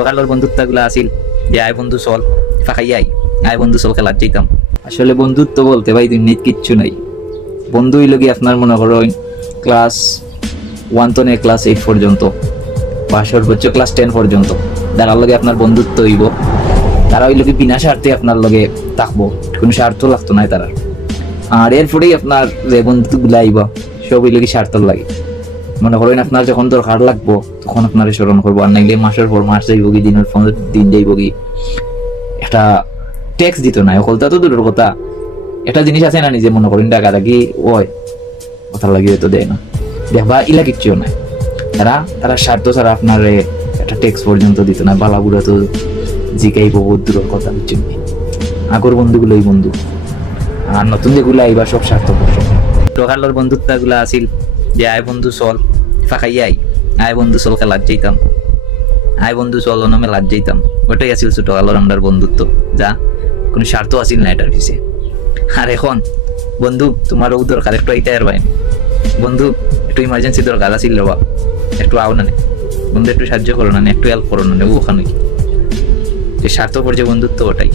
সকালের বন্ধুত্বগুলো আসিল যে আয় বন্ধু চল ফাঁকাই আয় বন্ধু চল খেলার যেতাম। আসলে বন্ধুত্ব বলতে ভাই দুনিয়ায় কিচ্ছু নাই। বন্ধু হইল কি আপনার মনে করো ক্লাস 1 তো নিয়ে ক্লাস 8 পর্যন্ত বা সর্বোচ্চ ক্লাস 10 পর্যন্ত তার লগে আপনার বন্ধুত্ব হইব। তারা হইল কি বিনা স্বার্থে আপনার লগে থাকবো, কোনো স্বার্থ লাগতো না তারা। আর এরপরেই আপনার যে বন্ধুগুলো আইব সব হইল কি স্বার্থ লাগে। মনে করেন আপনার যখন দরকার লাগবো তখন আপনার স্মরণ করবো, আর নাইলে মাসের পর মাস যাইব কি দিনের পর দিন যাইব কি একটা ট্যাক্স দিত না। অকলতা তো দূরের কথা, একটা জিনিস আছে না নিজে মনে করেন টাকা থাকি ওই কথা লাগিয়ে তো দেয় না, দেখবা ইলা কিচ্ছুও নাই। তারা স্বার্থ ছাড়া আপনার একটা ট্যাক্স পর্যন্ত দিত না। বালাগুড়া তো জিকাইব বহুত দূরের কথা, বুঝছেন? আগর বন্ধুগুলোই বন্ধু, আর নতুন যেগুলো আইবা সব স্বার্থপর। সকালের বন্ধুত্ব গুলা আসিল যে আয় বন্ধু চল ফাঁকাই আয় বন্ধু চল খেলার যেতাম, আয় বন্ধু চল অন্য মেলার যেতাম। ওটাই আসিল ছোটকালের আমার বন্ধুত্ব, যা কোনো স্বার্থ আসিল না এটার পিছিয়ে। আর এখন বন্ধু তোমারও দরকার একটু আইতে আর বাইন, বন্ধু একটু ইমার্জেন্সি দরকার আসিল রে, একটু আও না, বন্ধু একটু সাহায্য করো না, একটু হেল্প করো না, ওখানে যে স্বার্থপর যে বন্ধুত্ব ওটাই।